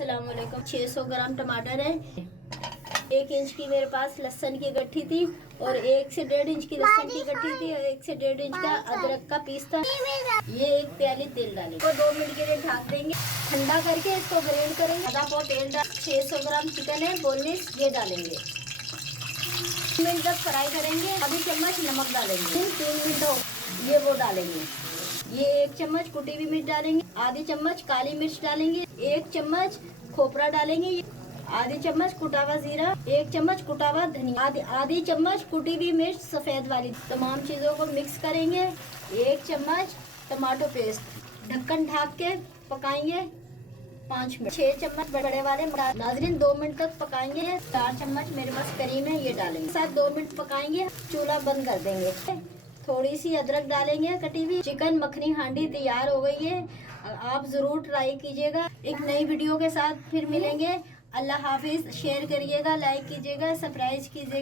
अस्सलाम वालेकुम। 600 ग्राम टमाटर है, 1 इंच की मेरे पास लहसुन की गट्ठी थी और 1 से 1.5 इंच की लहसुन की गट्ठी थी और 1 से 1.5 इंच का अदरक का पीस था। ये 1 प्याली तेल डालेंगे और 2 मिनट के लिए ढक देंगे। ठंडा करके इसको ग्राइंड करेंगे। आधा पाव तेल डाल, 600 ग्राम चिकन है बोनलेस, ये डालेंगे। 3 मिनट तक फ्राई करेंगे। आधी चम्मच नमक डालेंगे। 3 मिनट ये वो डालेंगे। ये 1 चम्मच कुटी हुई मिर्च डालेंगे, आधी चम्मच काली मिर्च डालेंगे, 1 चम्मच खोपरा डालेंगे, आधी चम्मच कुटा हुआ जीरा, 1 चम्मच कुटा हुआ धनिया, आधी चम्मच कुटी हुई मिर्च सफेद वाली। तमाम चीजों को मिक्स करेंगे। 1 चम्मच टमाटो पेस्ट। ढक्कन ढक के पकाएंगे 5 मिनट। 6 चम्मच बड़े वाले नाजरीन 2 मिनट तक पकाएंगे। 4 चम्मच मेरे पास करीम है, ये डालेंगे। साथ 2 मिनट पकाएंगे, चूल्हा बंद कर देंगे। थोड़ी सी अदरक डालेंगे कटी हुई। चिकन मखनी हांडी तैयार हो गई है। आप जरूर ट्राई कीजिएगा। एक नई वीडियो के साथ फिर मिलेंगे। अल्लाह हाफिज। शेयर करिएगा, लाइक कीजिएगा, सब्सक्राइब कीजिएगा।